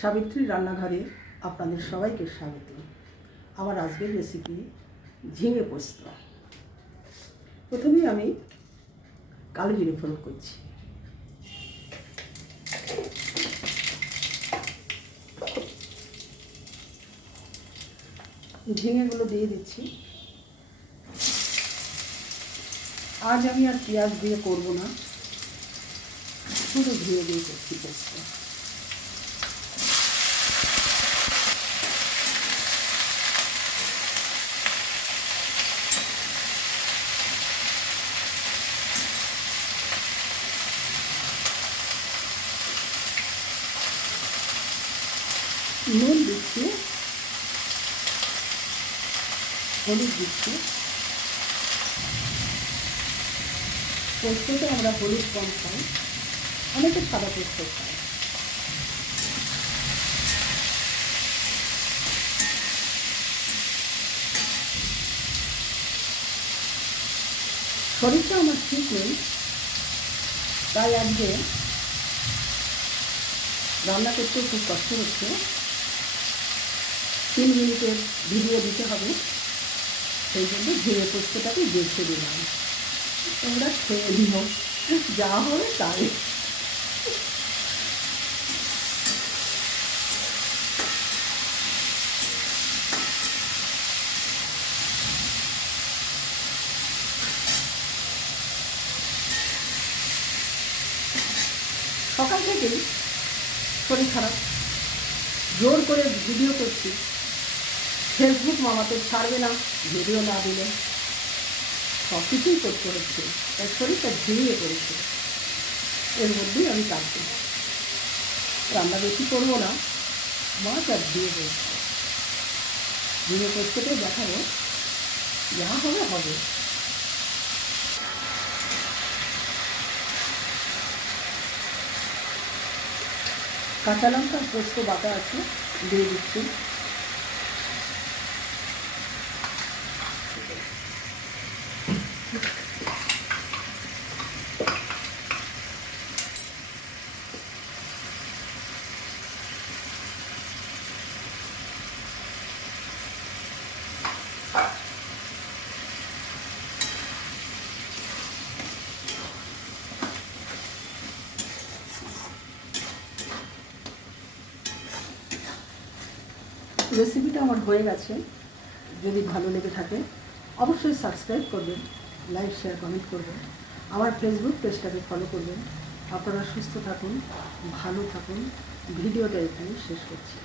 সাবিত্রী রান্নাঘরে আপনাদের সবাইকে স্বাগত। আমার আজকের রেসিপি ঝিঙে পোস্ত। প্রথমেই আমি কালো জিরে ফোড়ন করছি। ঝিঙেগুলো দিয়ে দিচ্ছি। আজ আমি আর পেঁয়াজ দিয়ে করব না, শুধু ঝিঙে দিয়ে করছি পোস্ত। নুন দিচ্ছি, হলুদ দিচ্ছি। পোস্ততে আমরা হলুদ কম খাই, অনেকে সাদা পোস্ত খায়। শরীরটা আমার ঠিক নেই, তাই আজকে রান্না করতে খুব কষ্ট হচ্ছে। 3 মিনিটের ভিডিও দিতে হবে, সেই জন্য ঝিঙে পোস্তটাকে বেছে দিলাম। তোমরা খেয়ে নিও, যা হবে তাই। সকাল থেকেই শরীর খারাপ, জোর করে ভিডিও করছি। ফেসবুক মামাতে ছাড়বে না ভিডিও না দিলে, সব কিছুই করতে হচ্ছে। তাই শরীরটা ঝিমিয়ে পড়েছে, এর মধ্যেই আমি কাজ করি। রান্না বেশি করবো না, মাছ আর দিয়ে দেবো। ঝিঙে পোস্তটাই দেখাবো, যা হবে হবে। কাঁচা লঙ্কা পোস্ত বাটা আছে, দিয়ে দিচ্ছি। রেসিপিটা আমার হয়ে গেছে। যদি ভালো লেগে থাকে অবশ্যই সাবস্ক্রাইব করবেন, লাইক শেয়ার কমেন্ট করবেন, আমার ফেসবুক পেজটাকে ফলো করবেন। আপনারা সুস্থ থাকুন, ভালো থাকুন। ভিডিওটা এখানে শেষ করছি।